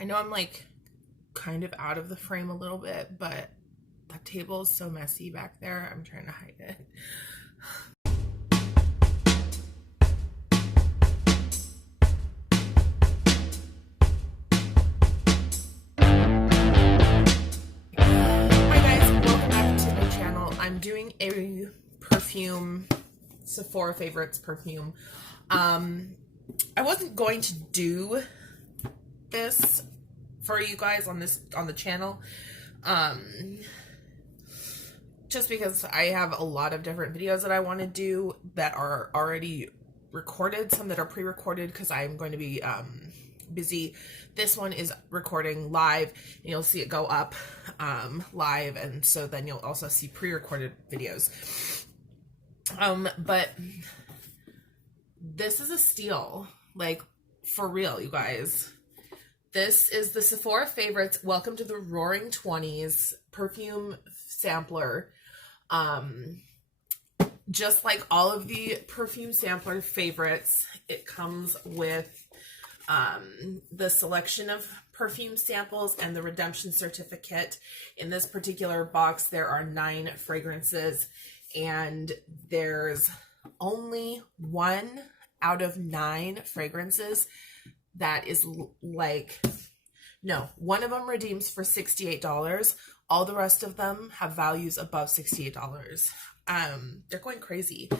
I know I'm like kind of out of the frame a little bit, but that table is so messy back there. I'm trying to hide it. Hi guys, welcome back to my channel. I'm doing a perfume, Sephora favorites perfume. I wasn't going to do this for you guys on the channel, just because I have a lot of different videos that I want to do that are already recorded, some that are pre-recorded because I'm going to be busy. This one is recording live, and you'll see it go up live, and so then you'll also see pre-recorded videos. But this is a steal, like, for real, you guys. This is the Sephora Favorites Welcome to the Roaring 20s perfume sampler. Just like all of the perfume sampler favorites, it comes with the selection of perfume samples and the redemption certificate. In this particular box, there are 9 fragrances, and there's only 1 out of 9 fragrances that is like, no, one of them redeems for $68. All the rest of them have values above $68. They're going crazy.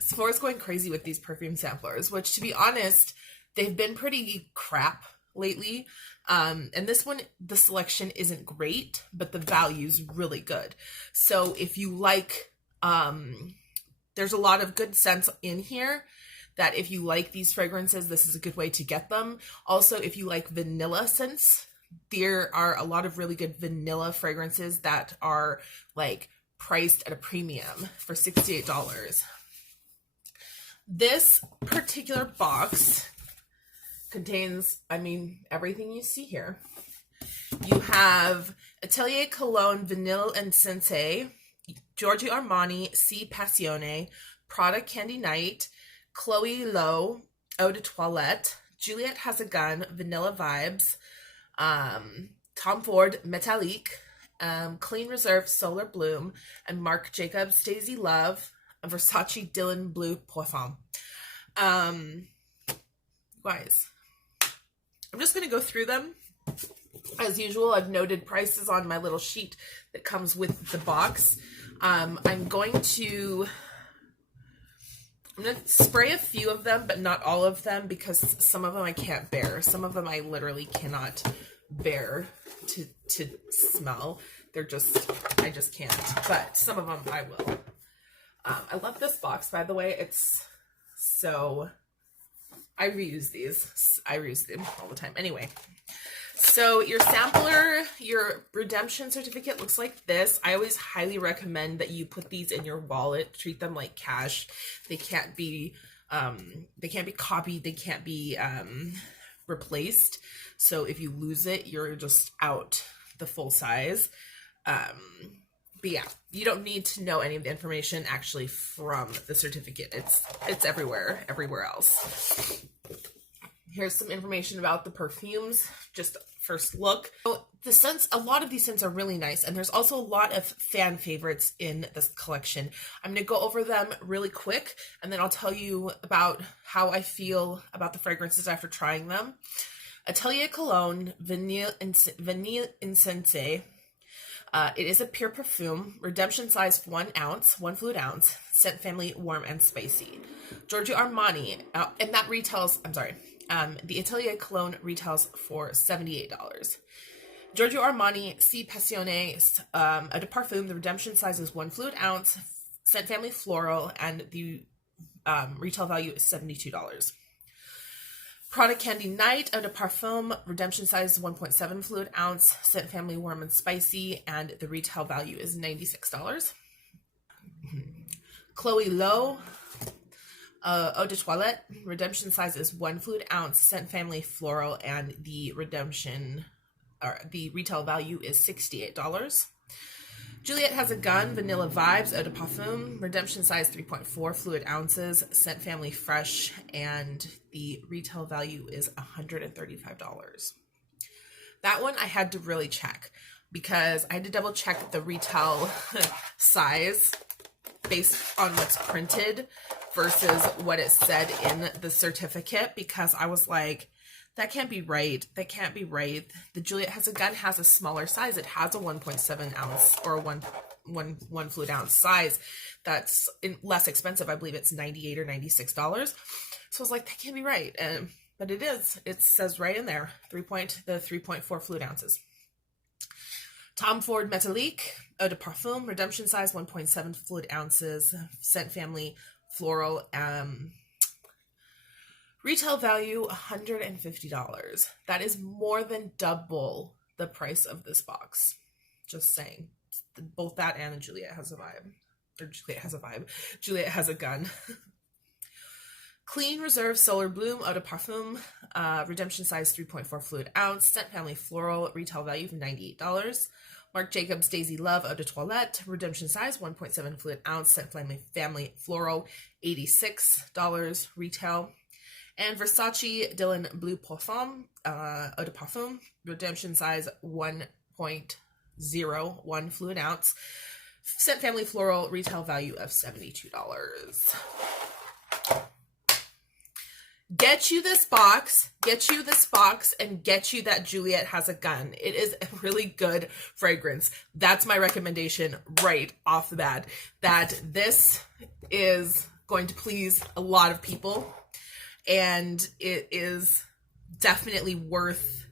Sephora's going crazy with these perfume samplers, which, to be honest, they've been pretty crap lately. And this one, the selection isn't great, but the value's really good. So if you like, there's a lot of good scents in here that if you like these fragrances, this is a good way to get them. Also, if you like vanilla scents, there are a lot of really good vanilla fragrances that are like priced at a premium for $68. This particular box contains, I mean, everything you see here. You have Atelier Cologne Vanille and Sensei, Giorgio Armani Si Passione, Prada Candy Night, Chloe Lowe Eau de Toilette, Juliet Has a Gun Vanilla Vibes, Tom Ford Metallique, Clean Reserve Solar Bloom, and Marc Jacobs Daisy Love, and Versace Dylan Blue Parfum. Guys, I'm just going to go through them. As usual, I've noted prices on my little sheet that comes with the box. I'm going to spray a few of them, but not all of them, because some of them I can't bear. Some of them I literally cannot bear to smell. They're just, I just can't. But some of them I will. I love this box, by the way. It's so, I reuse these. I reuse them all the time. Anyway, so your sampler, your redemption certificate looks like this. I always highly recommend that you put these in your wallet. Treat them like cash. They can't be copied. They can't be replaced. So if you lose it, you're just out the full size. But yeah, you don't need to know any of the information actually from the certificate. It's everywhere else. Here's some information about the perfumes, just first look. So the scents, a lot of these scents are really nice, and there's also a lot of fan favorites in this collection. I'm going to go over them really quick, and then I'll tell you about how I feel about the fragrances after trying them. Atelier Cologne Vanille Incense. It is a pure perfume, redemption size 1 ounce, 1 fluid ounce, scent family warm and spicy. Giorgio Armani, and that retails, I'm sorry, the Atelier Cologne retails for $78. Giorgio Armani Si Passione Eau de Parfum, the redemption size is 1 fluid ounce, scent family floral, and the retail value is $72. Prada Candy Night Eau de Parfum, redemption size is 1.7 fluid ounce, scent family warm and spicy, and the retail value is $96. Chloe Lowe Eau de Toilette, redemption size is 1 fluid ounce, scent family floral, and the retail value is $68. Juliet Has a Gun Vanilla Vibes Eau de Parfum, redemption size 3.4 fluid ounces, scent family fresh, and the retail value is $135. That one I had to really check because I had to double check the retail size based on what's printed versus what it said in the certificate, because I was like, that can't be right. That can't be right. The Juliet Has a Gun has a smaller size. It has a 1.7 ounce or one fluid ounce size that's less expensive. I believe it's $98 or $96. So I was like, that can't be right. But it is. It says right in there, the 3.4 fluid ounces. Tom Ford Métallique Eau de Parfum, redemption size 1.7 fluid ounces, scent family floral, retail value $150. That is more than double the price of this box. Just saying. Both that and the Juliet Has a Vibe. Or Juliet Has a Vibe. Juliet Has a Gun. Clean Reserve Solar Bloom Eau de Parfum, redemption size 3.4 fluid ounce, scent family floral, retail value $98. Marc Jacobs Daisy Love Eau de Toilette, redemption size 1.7 fluid ounce, scent family floral, $86 retail. And Versace Dylan Blue Parfum Eau de Parfum, redemption size 1.01 fluid ounce, scent family floral, retail value of $72. Get you this box, and get you that Juliet Has a Gun. It is a really good fragrance. That's my recommendation right off the bat, that this is going to please a lot of people, and it is definitely worth,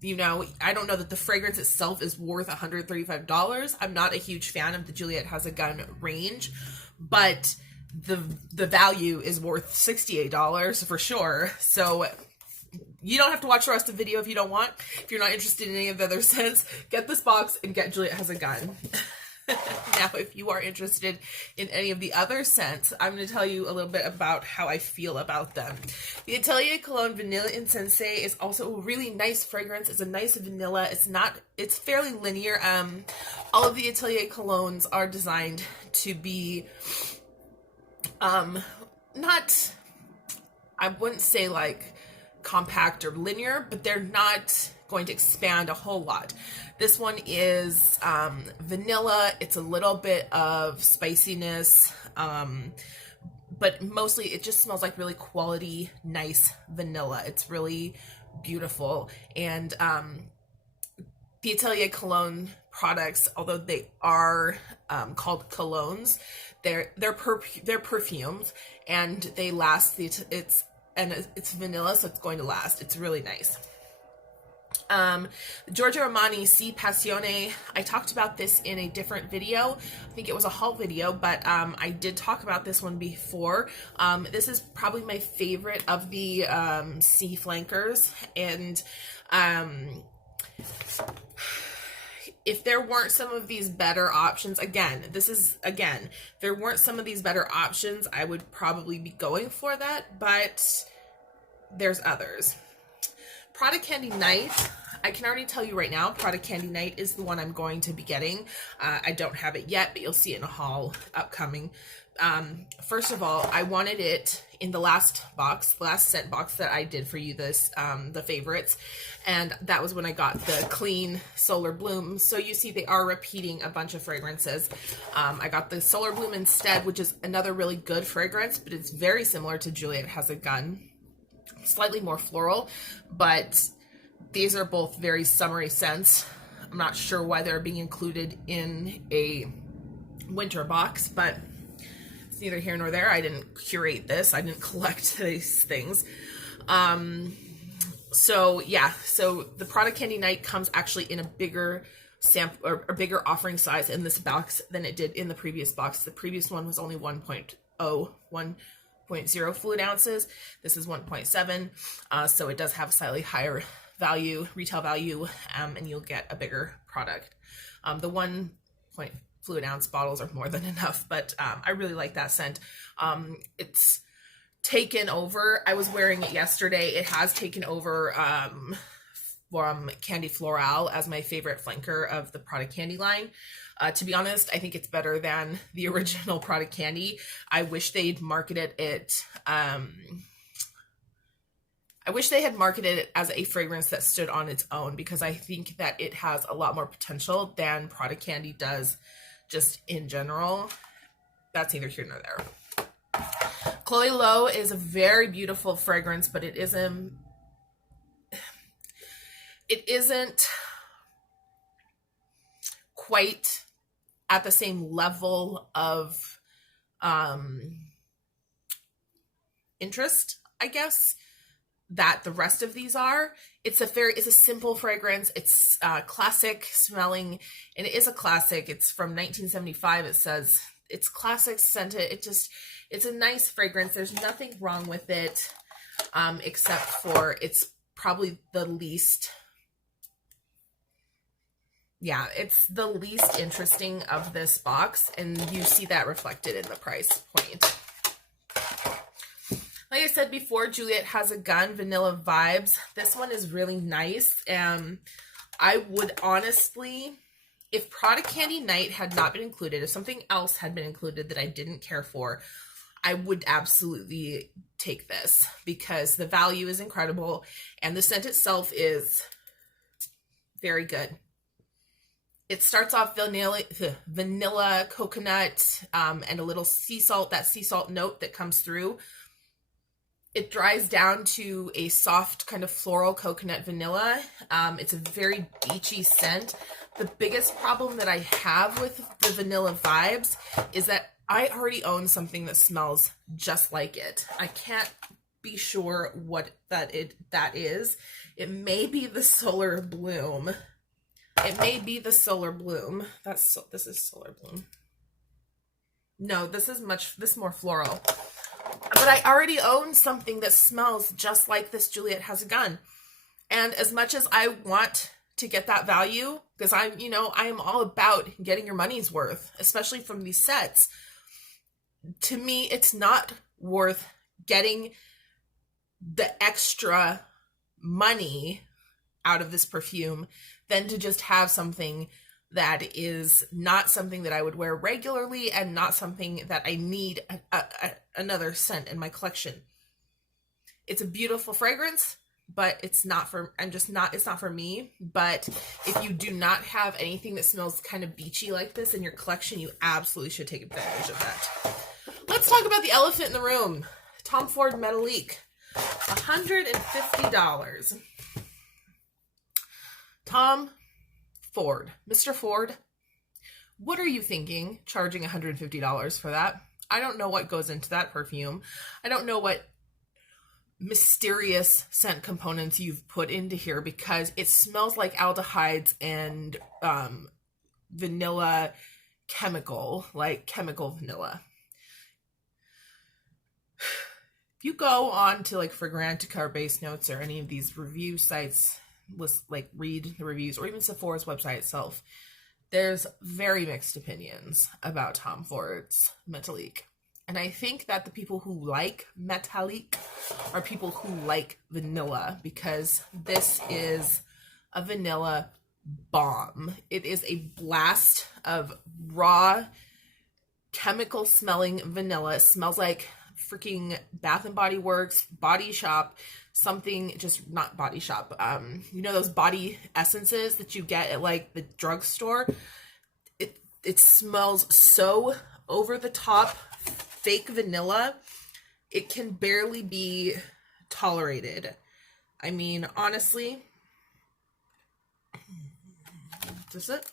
you know, I don't know that the fragrance itself is worth $135. I'm not a huge fan of the Juliet Has a Gun range, but the value is worth $68 for sure. So you don't have to watch the rest of the video if you don't want. If you're not interested in any of the other scents, get this box and get Juliet Has a Gun. Now, if you are interested in any of the other scents, I'm going to tell you a little bit about how I feel about them. The Atelier Cologne Vanilla Incense is also a really nice fragrance. It's a nice vanilla. It's fairly linear. All of the Atelier colognes are designed to be not, I wouldn't say like compact or linear, but they're not going to expand a whole lot. This one is vanilla. It's a little bit of spiciness, but mostly it just smells like really quality, nice vanilla. It's really beautiful. And the Atelier Cologne products, although they are called colognes, they're perfumes, and they last. It's vanilla, so it's going to last. It's really nice. Giorgio Armani Si Passione. I talked about this in a different video. I think it was a haul video, but I did talk about this one before. This is probably my favorite of the sea flankers, and if there weren't some of these better options, there weren't some of these better options, I would probably be going for that, but there's others. Prada Candy Night. I can already tell you right now, Prada Candy Night is the one I'm going to be getting. I don't have it yet, but you'll see it in a haul upcoming. First of all, I wanted it in the last scent box that I did for you, the favorites, and that was when I got the Clean Solar Bloom. So you see they are repeating a bunch of fragrances. I got the Solar Bloom instead, which is another really good fragrance, but it's very similar to Juliet Has a Gun. Slightly more floral, but these are both very summery scents. I'm not sure why they're being included in a winter box, but it's neither here nor there. I didn't curate this. I didn't collect these things. So yeah, so the Prada Candy Night comes actually in a bigger sample or bigger offering size in this box than it did in the previous box. The previous one was only 1.0 fluid ounces. This is 1.7, so it does have a slightly higher value, retail value, and you'll get a bigger product. The 1 fluid ounce bottles are more than enough, but I really like that scent. It's taken over. I was wearing it yesterday. It has taken over from Candy Floral as my favorite flanker of the Prada Candy line. To be honest, I think it's better than the original Prada Candy. I wish they'd marketed it. I wish they had marketed it as a fragrance that stood on its own, because I think that it has a lot more potential than Prada Candy does just in general. That's neither here nor there. Chloe Lowe is a very beautiful fragrance, but it isn't quite at the same level of interest, I guess, that the rest of these are. It's a simple fragrance. It's classic smelling, and it is a classic. It's from 1975. It says it's classic scented. It's a nice fragrance. There's nothing wrong with it, except for it's probably the least, it's the least interesting of this box, and you see that reflected in the price point. Like I said before, Juliet Has a Gun, Vanilla Vibes. This one is really nice. I would honestly, if Prada Candy Night had not been included, if something else had been included that I didn't care for, I would absolutely take this, because the value is incredible and the scent itself is very good. It starts off vanilla coconut, and a little sea salt, that sea salt note that comes through. It dries down to a soft kind of floral coconut vanilla. It's a very beachy scent. The biggest problem that I have with the Vanilla Vibes is that I already own something that smells just like it. I can't be sure what that is. It may be the Solar Bloom. It may be the Solar Bloom. This is Solar Bloom. No, this is more floral. But I already own something that smells just like this Juliet Has a Gun. And as much as I want to get that value, because I am all about getting your money's worth, especially from these sets, to me, it's not worth getting the extra money out of this perfume than to just have something that is not something that I would wear regularly and not something that I need another scent in my collection. It's a beautiful fragrance, but it's not for me. But if you do not have anything that smells kind of beachy like this in your collection, you absolutely should take advantage of that. Let's talk about the elephant in the room. Tom Ford Metalique, $150. Tom Ford, Mr. Ford, what are you thinking charging $150 for that? I don't know what goes into that perfume. I don't know what mysterious scent components you've put into here, because it smells like aldehydes and vanilla chemical, like chemical vanilla. If you go on to like Fragrantica or Base Notes or any of these review sites, read the reviews, or even Sephora's website itself, there's very mixed opinions about Tom Ford's Metalique. And I think that the people who like Metalique are people who like vanilla, because this is a vanilla bomb. It is a blast of raw, chemical smelling vanilla. It smells like freaking Bath and Body Works, Body Shop, something, just not Body Shop. Those body essences that you get at like the drugstore. It smells so over the top, fake vanilla. It can barely be tolerated. I mean, honestly, is it?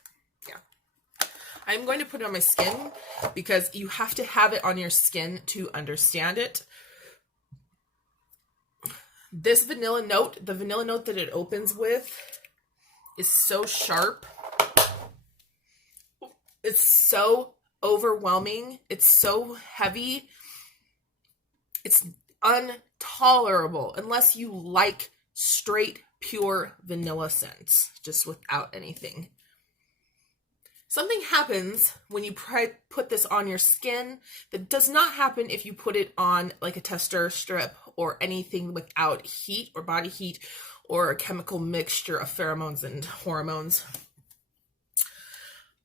Yeah. I'm going to put it on my skin, because you have to have it on your skin to understand it. This vanilla note, the vanilla note that it opens with, is so sharp. It's so overwhelming. It's so heavy. It's intolerable unless you like straight, pure vanilla scents, just without anything. Something happens when you put this on your skin that does not happen if you put it on like a tester strip or anything without heat or body heat or a chemical mixture of pheromones and hormones.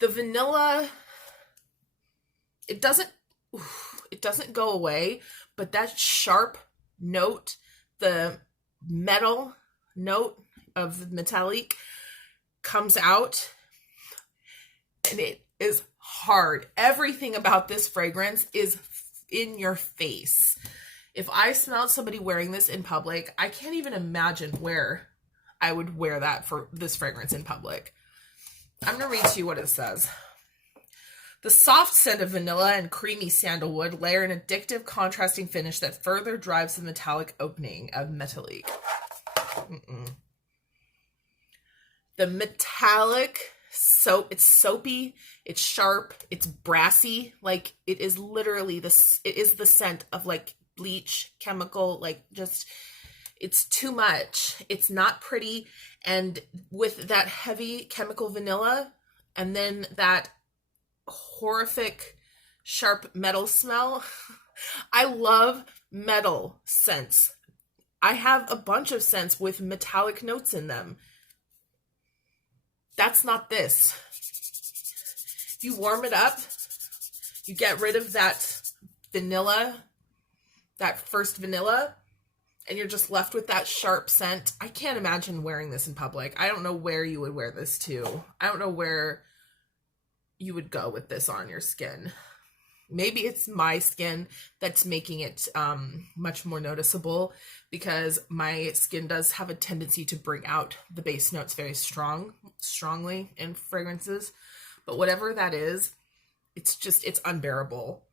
The vanilla, it doesn't go away, but that sharp note, the metal note of metallic comes out, and it is hard. Everything about this fragrance is in your face. If I smelled somebody wearing this in public, I can't even imagine where I would wear that for this fragrance in public. I'm going to read to you what it says. The soft scent of vanilla and creamy sandalwood layer an addictive contrasting finish that further drives the metallic opening of metallic. The metallic soap, it's soapy, it's sharp, it's brassy. Like, it is literally this, it is the scent of like bleach, chemical, like just, it's too much. It's not pretty. And with that heavy chemical vanilla and then that horrific sharp metal smell, I love metal scents. I have a bunch of scents with metallic notes in them. That's not this. You warm it up, you get rid of that vanilla, that first vanilla, and you're just left with that sharp scent. I can't imagine wearing this in public. I don't know where you would wear this to. I don't know where you would go with this on your skin. Maybe it's my skin that's making it much more noticeable, because my skin does have a tendency to bring out the base notes very strongly in fragrances. But whatever that is, it's unbearable.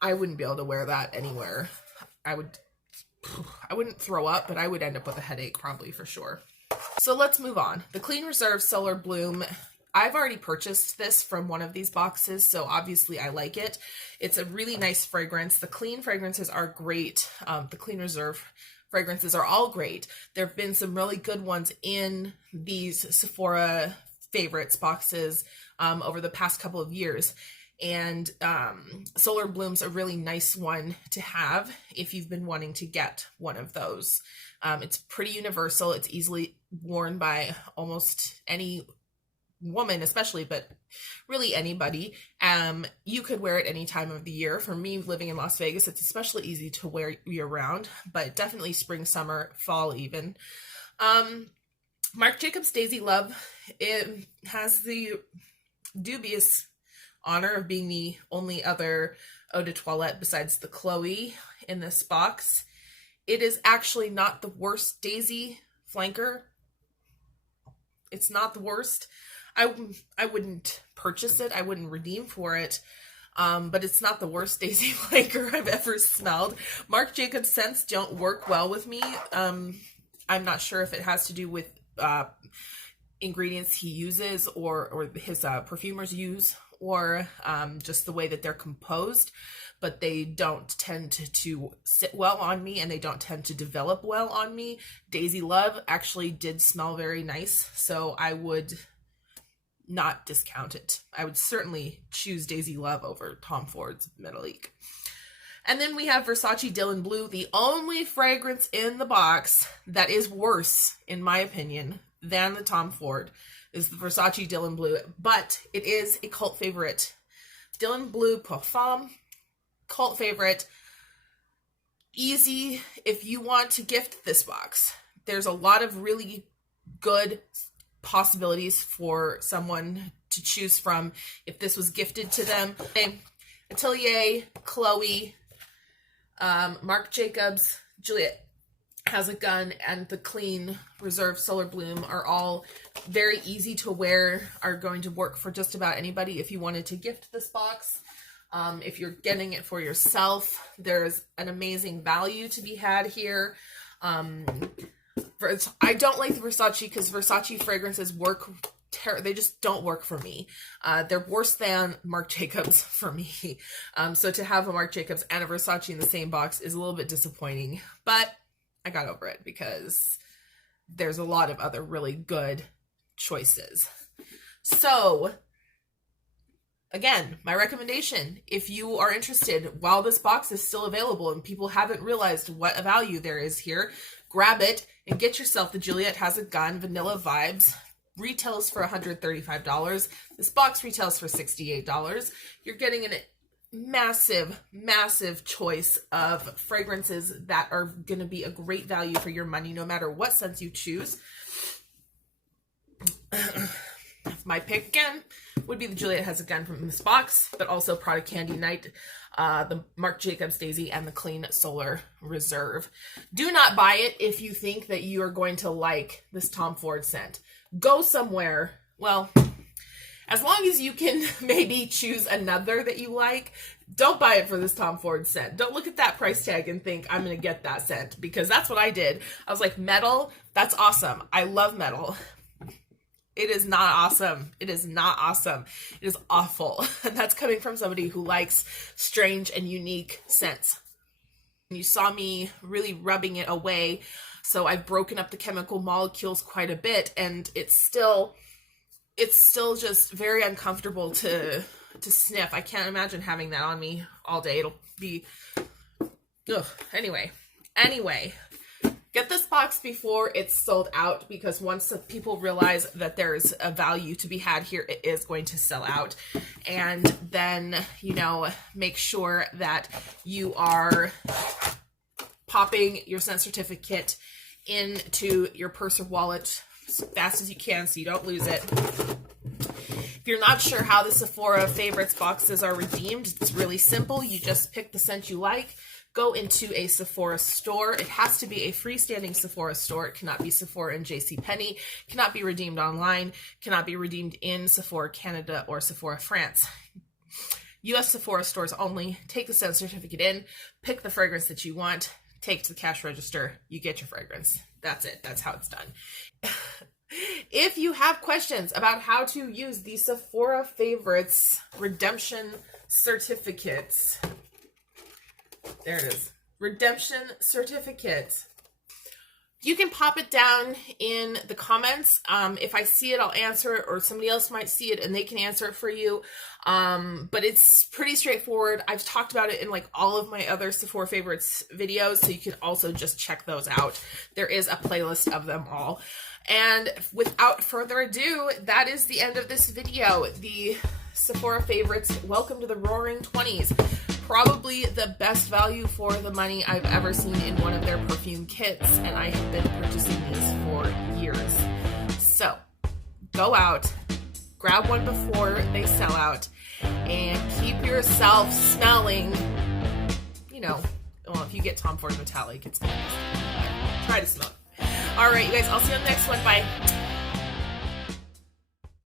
I wouldn't be able to wear that anywhere. I wouldn't throw up, but I would end up with a headache probably, for sure. So let's move on. The Clean Reserve Solar Bloom. I've already purchased this from one of these boxes, so obviously I like it. It's a really nice fragrance. The clean fragrances are great. The Clean Reserve fragrances are all great. There have been some really good ones in these Sephora favorites boxes over the past couple of years. And Solar Bloom's a really nice one to have if you've been wanting to get one of those. It's pretty universal. It's easily worn by almost any woman, especially, but really anybody. You could wear it any time of the year. For me, living in Las Vegas, it's especially easy to wear year round, but definitely spring, summer, fall even. Marc Jacobs Daisy Love, it has the dubious honor of being the only other eau de toilette besides the Chloe in this box. It is actually not the worst Daisy flanker. It's not the worst. I wouldn't purchase it. I wouldn't redeem for it. But it's not the worst Daisy flanker I've ever smelled. Marc Jacobs scents don't work well with me. I'm not sure if it has to do with ingredients he uses or his perfumers use, or just the way that they're composed, but they don't tend to sit well on me, and they don't tend to develop well on me. Daisy Love actually did smell very nice, so I would not discount it. I would certainly choose Daisy Love over Tom Ford's Metallique. And then we have Versace Dylan Blue, the only fragrance in the box that is worse, in my opinion, than the Tom Ford is the Versace Dylan Blue, but it is a cult favorite. Dylan Blue Perfume, cult favorite. Easy if you want to gift this box. There's a lot of really good possibilities for someone to choose from if this was gifted to them. Atelier, Chloe, Marc Jacobs, Juliet Has a Gun, and the Clean Reserve Solar Bloom are all very easy to wear, are going to work for just about anybody. If you wanted to gift this box, if you're getting it for yourself, there's an amazing value to be had here. I don't like the Versace because Versace fragrances work they just don't work for me. They're worse than Marc Jacobs for me. So to have a Marc Jacobs and a Versace in the same box is a little bit disappointing, but I got over it because there's a lot of other really good choices. So again, my recommendation, if you are interested, while this box is still available and people haven't realized what a value there is here, grab it and get yourself the Juliet Has a Gun Vanilla Vibes. Retails for $135. This box retails for $68. You're getting massive, massive choice of fragrances that are going to be a great value for your money, no matter what scents you choose. My pick again would be the Juliette Has a Gun from this box, but also Prada Candy Night, the Marc Jacobs Daisy, and the Clean Solar Reserve. Do not buy it if you think that you are going to like this Tom Ford scent. Go somewhere, well, as long as you can maybe choose another that you like, don't buy it for this Tom Ford scent. Don't look at that price tag and think, I'm going to get that scent, because that's what I did. I was like, metal, that's awesome. I love metal. It is not awesome. It is not awesome. It is awful. And that's coming from somebody who likes strange and unique scents. You saw me really rubbing it away, so I've broken up the chemical molecules quite a bit, and it's still just very uncomfortable to sniff. I can't imagine having that on me all day. It'll be, ugh. Anyway, get this box before it's sold out, because once people realize that there's a value to be had here, it is going to sell out. And then, you know, make sure that you are popping your scent certificate into your purse or wallet as fast as you can so you don't lose it. If you're not sure how the Sephora favorites boxes are redeemed, it's really simple. You just pick the scent you like, go into a Sephora store. It has to be a freestanding Sephora store. It cannot be Sephora and JCPenney, cannot be redeemed online, cannot be redeemed in Sephora Canada or Sephora France. US Sephora stores only. Take the scent certificate in, pick the fragrance that you want, take it to the cash register, you get your fragrance. That's it. That's how it's done. If you have questions about how to use the Sephora favorites redemption certificates, there it is, redemption certificates, you can pop it down in the comments. If I see it, I'll answer it, or somebody else might see it and they can answer it for you. But it's pretty straightforward. I've talked about it in like all of my other Sephora favorites videos, so you can also just check those out. There is a playlist of them all. And without further ado, that is the end of this video. The Sephora favorites, welcome to the Roaring 20s. Probably the best value for the money I've ever seen in one of their perfume kits, and I have been purchasing these for years. So go out, grab one before they sell out, and keep yourself smelling, you know, well, if you get Tom Ford Metallic, it's gonna be, try to smell it. All right, you guys, I'll see you on the next one. Bye.